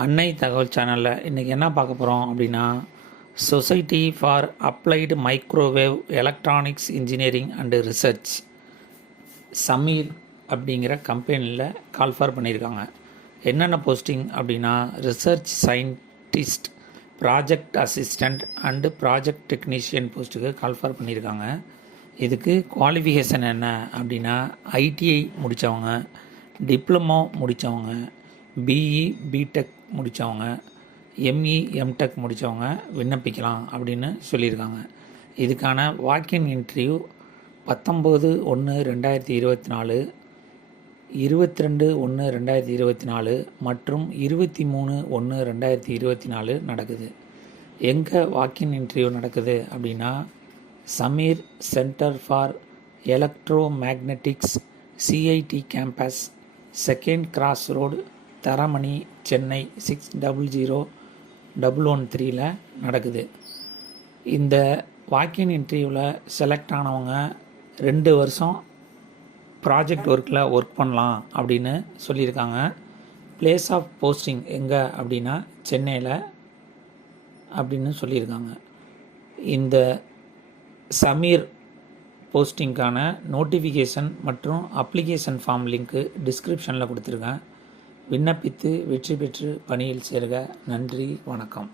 அன்னை தகவல் சேனலில் இன்றைக்கி என்ன பார்க்க போகிறோம் அப்படின்னா, society for applied microwave electronics engineering and research Sameer அப்படிங்கிற கம்பெனியில் கால்ஃபார் பண்ணியிருக்காங்க. என்னென்ன போஸ்டிங் அப்படின்னா, research scientist, project assistant and project technician போஸ்ட்டுக்கு கால்ஃபார் பண்ணியிருக்காங்க. இதுக்கு குவாலிஃபிகேஷன் என்ன அப்படின்னா, ஐடிஐ முடித்தவங்க, டிப்ளமோ முடித்தவங்க, பிஇ பிடெக் முடித்தவங்க, எம்இ எம்டெக் முடித்தவங்க விண்ணப்பிக்கலாம் அப்படின்னு சொல்லியிருக்காங்க. இதுக்கான வாக்கின் இன்டர்வியூ 19/1/2024, 22/1/2024 மற்றும் 23/1/2024 நடக்குது. எங்கே வாக்கின் இன்டர்வியூ நடக்குது அப்படின்னா, Sameer centre for electro magnetics, CID campus, 2nd cross road, Taramani, Chennai 600113 நடக்குது. இந்த வாக்கின் இன்டர்வியூவில் செலக்ட் ஆனவங்க 2 வருஷம் ப்ராஜெக்ட் ஒர்க்கில் ஒர்க் பண்ணலாம் அப்படின்னு சொல்லியிருக்காங்க. பிளேஸ் ஆஃப் போஸ்டிங் எங்கே அப்படின்னா சென்னையில் அப்படின்னு சொல்லியிருக்காங்க. இந்த சமீர் போஸ்டிங்கான நோட்டிஃபிகேஷன் மற்றும் அப்ளிகேஷன் ஃபார்ம் லிங்க்கு டிஸ்கிரிப்ஷனில் கொடுத்துருக்கேன். விண்ணப்பித்து வெற்றி பெற்று பணியில் சேருக. நன்றி, வணக்கம்.